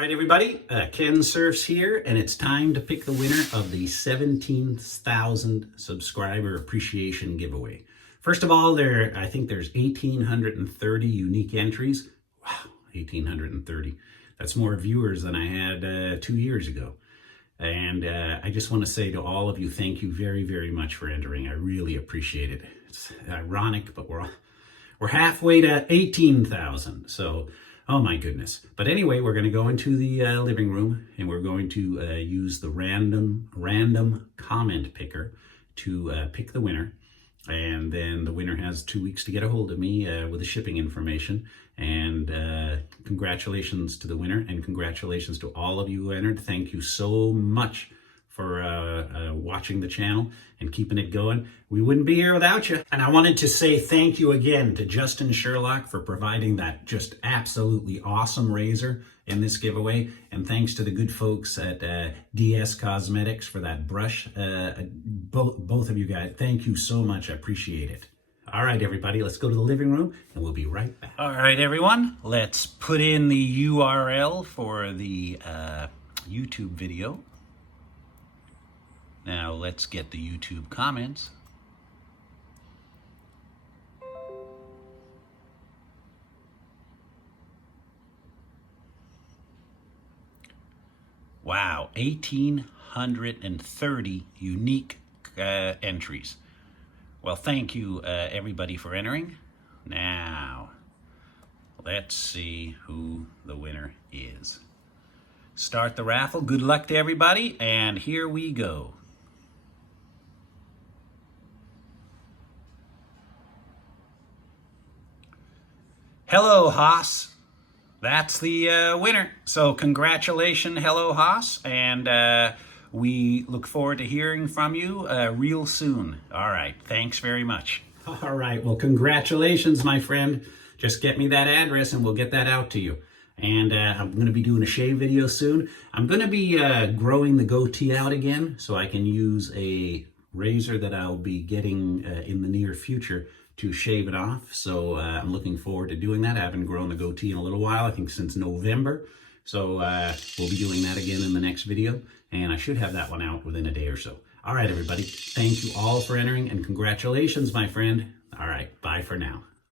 right, everybody, Kensurfs here, and it's time to pick the winner of the 17,000 subscriber appreciation giveaway. First of all, I think there's 1,830 unique entries. Wow, 1,830. That's more viewers than I had 2 years ago. And I just want to say to all of you, thank you very, very much for entering. I really appreciate it. It's ironic, but we're halfway to 18,000. So, oh my goodness. But anyway, we're going to go into the living room and we're going to use the random comment picker to pick the winner. And then the winner has 2 weeks to get a hold of me with the shipping information. And congratulations to the winner, and congratulations to all of you who entered. Thank you so much for watching the channel and keeping it going. We wouldn't be here without you. And I wanted to say thank you again to Justin Sherlock for providing that just absolutely awesome razor in this giveaway. And thanks to the good folks at DSCosmstics for that brush. Both of you guys, thank you so much. I appreciate it. All right, everybody, let's go to the living room and we'll be right back. All right, everyone, let's put in the URL for the YouTube video. Now let's get the YouTube comments. Wow, 1,830 unique entries. Well, thank you, everybody, for entering. Now, let's see who the winner is. Start the raffle. Good luck to everybody, and here we go. HelloHoss. That's the winner. So congratulations, HelloHoss, and we look forward to hearing from you real soon. All right, thanks very much. All right, well, congratulations, my friend. Just get me that address and we'll get that out to you. And I'm going to be doing a shave video soon. I'm going to be growing the goatee out again so I can use a razor that I'll be getting in the near future to shave it off. So I'm looking forward to doing that. I haven't grown the goatee in a little while, I think since November. So we'll be doing that again in the next video. And I should have that one out within a day or so. All right, everybody. Thank you all for entering and congratulations, my friend. All right, bye for now.